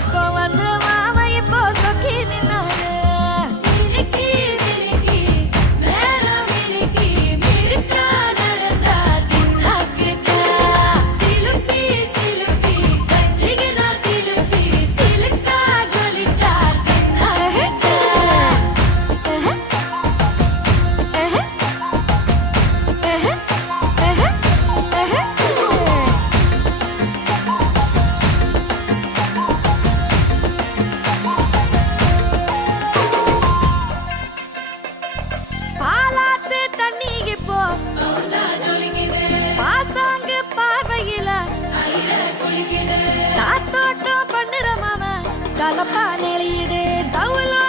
barco தாத்தாட்டம் பண்ணுற மாமன். தலப்பா நெளியுது. தவுலா